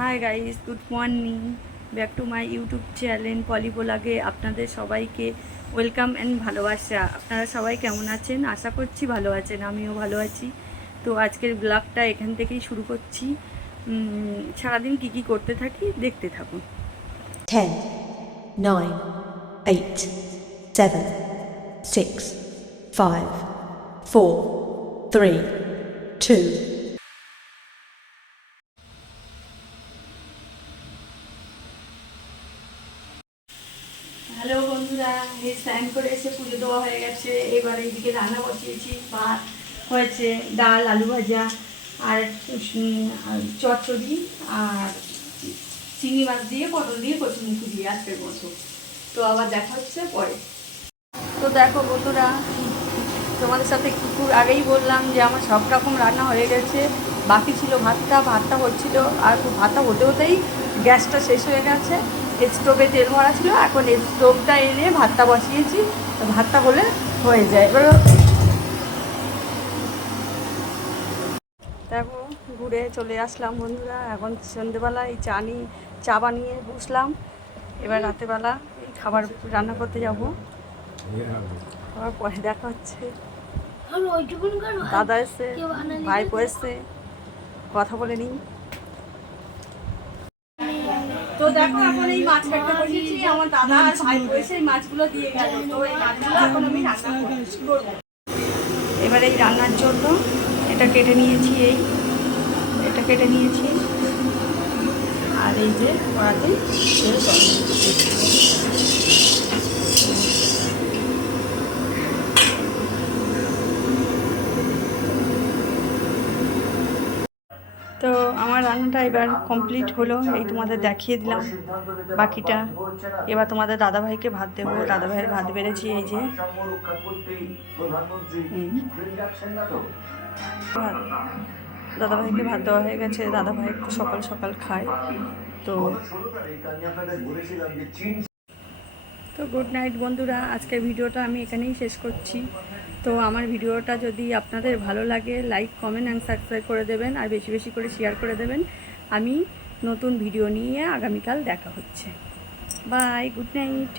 High guys, good morning, back to my YouTube channel Poli ব্লগে আপনাদের সবাইকে ওয়েলকাম অ্যান্ড ভালোবাসা। আপনারা সবাই কেমন আছেন? আশা করছি ভালো আছেন, আমিও ভালো আছি। তো আজকের ব্লগটা এখান থেকেই শুরু করছি। সারাদিন কী করতে থাকি দেখতে থাকুন। 10, 9, 8, 7, 6, 5, 4, 3, 2. হ্যালো বন্ধুরা, এই স্নান করে এসে পুজো দেওয়া হয়ে গেছে। এবার এইদিকে রান্না বসিয়েছি। ভাত হয়েছে, ডাল, আলু ভাজা আর চচ্চড়ি আর চিংড়ি মাছ দিয়ে, পটল দিয়ে, কচুরমুখী দিয়ে আজকের মতো। তো আবার দেখা হচ্ছে পরে। তো দেখো বন্ধুরা, তোমাদের সাথে একটু আগেই বললাম যে আমার সব রকম রান্না হয়ে গেছে। বাকি ছিল ভাতটা হচ্ছিল, আর ভাতটা হতে হতেই গ্যাসটা শেষ হয়ে গেছে। স্টোভে তেল ভরা ছিল, এখন স্টোভটা এনে ভাতটা বসিয়েছি। ভাতটা হলে হয়ে যায়। এবার দেখো ঘুরে চলে আসলাম বন্ধুরা। এখন সন্ধ্যেবেলা এই চা বানিয়ে বসলাম। এবার রাতেরবেলা এই খাবার রান্না করতে যাব। আবার পরে দেখা হচ্ছে। দাদা এসছে, ভাইপো এসছে, কথা বলে নিই। তো দেখো এখন এই মাছ কাটতে বসেছি। আমার দাদা আর ভাইপো এসে এই মাছগুলো দিয়ে গেল। তো এই মাছগুলো এখন আমি রান্না করবো। এবার এই রান্নার জন্য এটা কেটে নিয়েছি, এটা কেটে নিয়েছি। আর এই যে কড়াতে তেল গরম তো আমার রান্নাটা এবার কমপ্লিট হলো। এই তোমাদের দেখিয়ে দিলাম বাকিটা। এবার তোমাদের দাদাভাইকে ভাত দেবো। দাদাভাইয়ের ভাত বেড়েছি, এই যে দাদাভাইকে ভাত দেওয়া হয়ে গেছে। দাদাভাই একটু সকাল সকাল খায়। তো গুড নাইট বন্ধুরা, আজকের ভিডিওটা আমি এখানেই শেষ করছি। তো আমার ভিডিওটা যদি আপনাদের ভালো লাগে, লাইক, কমেন্ট অ্যান্ড সাবস্ক্রাইব করে দেবেন, আর বেশি বেশি করে শেয়ার করে দেবেন। আমি নতুন ভিডিও নিয়ে আগামীকাল দেখা হচ্ছে। Bye, good night.